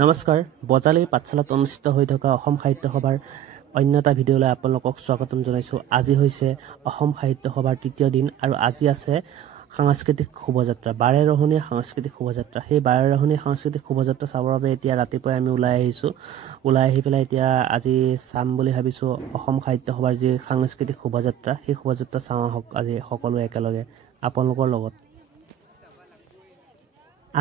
নমস্কাৰ বজালী পাঠশালাত অনুষ্ঠিত হৈ থকা অসম সাহিত্য সভাৰ অন্য এটা ভিডিঅ'লৈ আপোনালোকক স্বাগতম জনাইছোঁ। আজি হৈছে অসম সাহিত্য সভাৰ তৃতীয় দিন আৰু আজি আছে সাংস্কৃতিক শোভাযাত্ৰা, বাৰেৰহণীয়া সাংস্কৃতিক শোভাযাত্ৰা। সেই বাৰেৰহণীয়া সাংস্কৃতিক শোভাযাত্ৰা চাবৰ বাবে এতিয়া ৰাতিপুৱাই আমি ওলাই আহিছোঁ। ওলাই আহি পেলাই এতিয়া আজি চাম বুলি ভাবিছোঁ অসম সাহিত্য সভাৰ যি সাংস্কৃতিক শোভাযাত্ৰা, সেই শোভাযাত্ৰা চাওঁ আহক আজি সকলোৱে একেলগে আপোনালোকৰ লগত।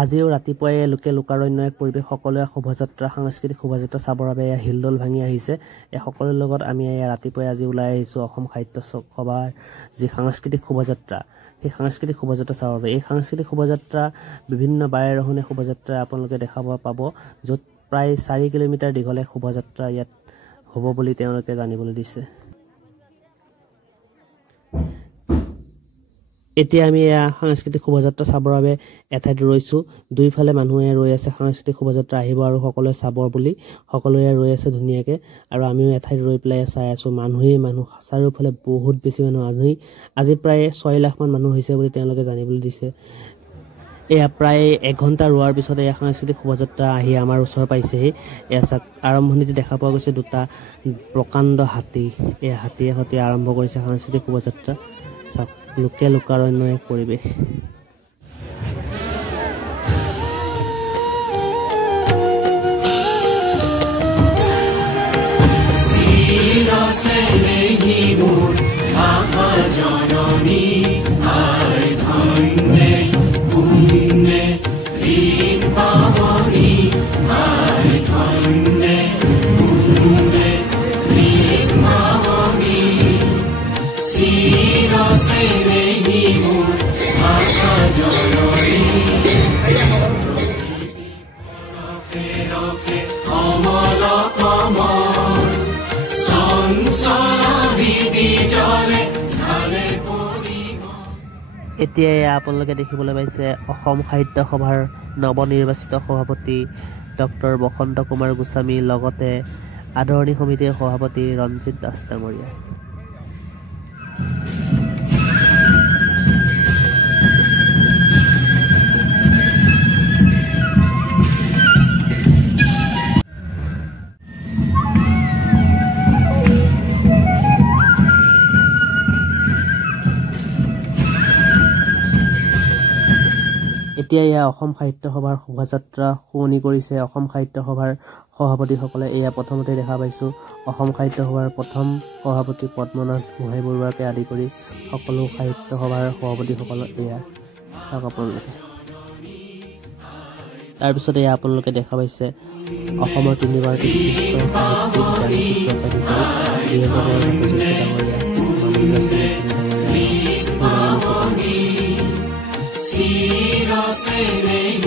আজিও ৰাতিপুৱাই লোকাৰণ্য এক পৰিৱেশ, সকলোৱে শোভাযাত্ৰা সাংস্কৃতিক শোভাযাত্ৰা চাবৰ বাবে হিলদল ভাঙি আহিছে। এই সকলোৰে লগত আমি ৰাতিপুৱাই আজি ওলাই আহিছোঁ অসম সাহিত্য সভাৰ যি সাংস্কৃতিক শোভাযাত্ৰা, সেই সাংস্কৃতিক শোভাযাত্ৰা চাবৰ বাবে। এই সাংস্কৃতিক শোভাযাত্ৰা বিভিন্ন বাৰেৰহণীয়া শোভাযাত্ৰা আপোনালোকে দেখাব পাব, য'ত প্ৰায় 4 কিলোমিটাৰ দীঘলে শোভাযাত্ৰা ইয়াত হ'ব বুলি তেওঁলোকে জানিবলৈ দিছে। এতিয়া আমি সাংস্কৃতিক শোভাযাত্ৰা চাবৰ বাবে এঠাইত ৰৈছোঁ। দুইফালে মানুহে ৰৈ আছে সাংস্কৃতিক শোভাযাত্ৰা আহিব আৰু সকলোৱে চাব বুলি, সকলোৱে ৰৈ আছে ধুনীয়াকৈ। আৰু আমিও এঠাইত ৰৈ পেলাই চাই আছোঁ। মানুহ চাৰিওফালে বহুত বেছি মানুহ। আজি প্ৰায় 6 লাখমান মানুহ হৈছে বুলি তেওঁলোকে জানিবলৈ দিছে। এয়া প্ৰায় 1 ঘণ্টা ৰোৱাৰ পিছত এয়া সাংস্কৃতিক শোভাযাত্ৰা আহি আমাৰ ওচৰ পাইছেহি। এয়া চাওক, আৰম্ভণিতে দেখা পোৱা গৈছে দুটা প্ৰকাণ্ড হাতী। এই হাতীয়ে সৈতে আৰম্ভ কৰিছে সাংস্কৃতিক শোভাযাত্ৰা। চাওক, লোকাৰণ্য এক পৰিৱেশ। এতিয়া আপোনালোকে দেখিবলৈ পাইছে অসম সাহিত্য সভাৰ নৱনিৰ্বাচিত সভাপতি ডক্টৰ বসন্ত কুমাৰ গোস্বামী, লগতে আদৰণি সমিতিৰ সভাপতি ৰঞ্জিত দাস ডাঙৰীয়া। এতিয়া অসম সাহিত্য সভাৰ শোভাযাত্ৰা শুৱনি কৰিছে অসম সাহিত্য সভাৰ সভাপতিসকলে। প্ৰথমতে দেখা পাইছোঁ অসম সাহিত্য সভাৰ প্ৰথম সভাপতি পদ্মনাথ গোহাঁই বৰুৱাকে আদি কৰি সকলো সাহিত্য সভাৰ সভাপতিসকল চাওক আপোনালোকে। তাৰপিছতে আপোনালোকে দেখা পাইছে অসমৰ 3গৰাকী বিশিষ্ট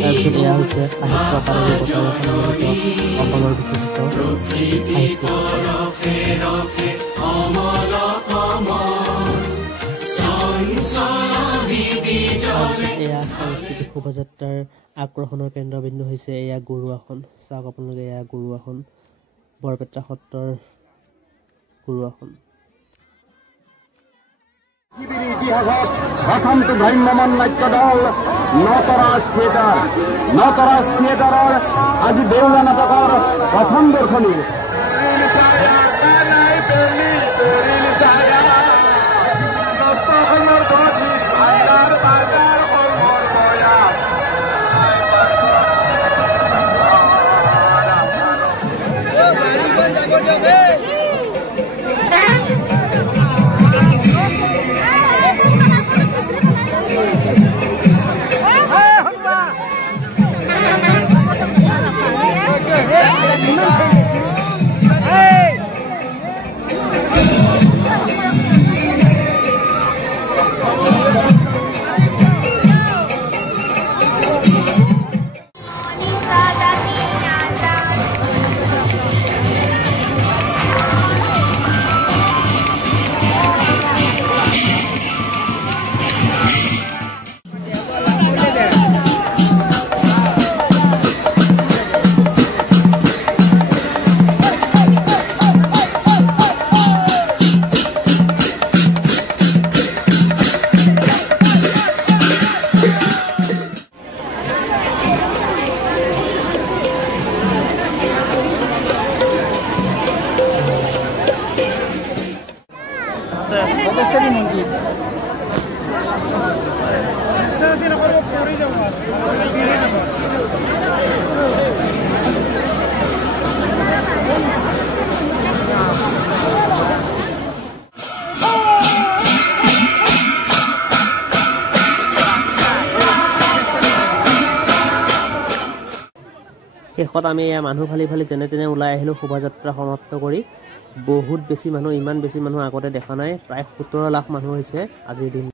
তাৰপিছত এয়া হৈছে সাহিত্য একাডেমী বঁটাৰে সন্মানিত অসমৰ বিশিষ্ট সাহিত্যিক। এয়া সাংস্কৃতিক শোভাযাত্ৰাৰ আকৰ্ষণৰ কেন্দ্ৰবিন্দু হৈছে এয়া গুৰু আসন। চাওক আপোনালোকে, এয়া গুৰু আসন, বৰপেটা সত্ৰৰ গুৰু আসন। পৃথিৱীৰ ইতিহাসত প্ৰথমটো ভ্ৰাম্যমান নাট্য দল নটৰাজ থিয়েটাৰৰ আজি দেউলা নাটকৰ প্ৰথম দৰ্শনী। শেষত আমি মানুহ ফালি ফালি যেনে তেনে ওলাই আহিলোঁ শোভাযাত্ৰা সমাপ্ত কৰি। বহুত বেছি মানুহ, ইমান বেছি মানুহ আগতে দেখা নাই। প্ৰায় 17 লাখ মানুহ হৈছে আজিৰ দিন।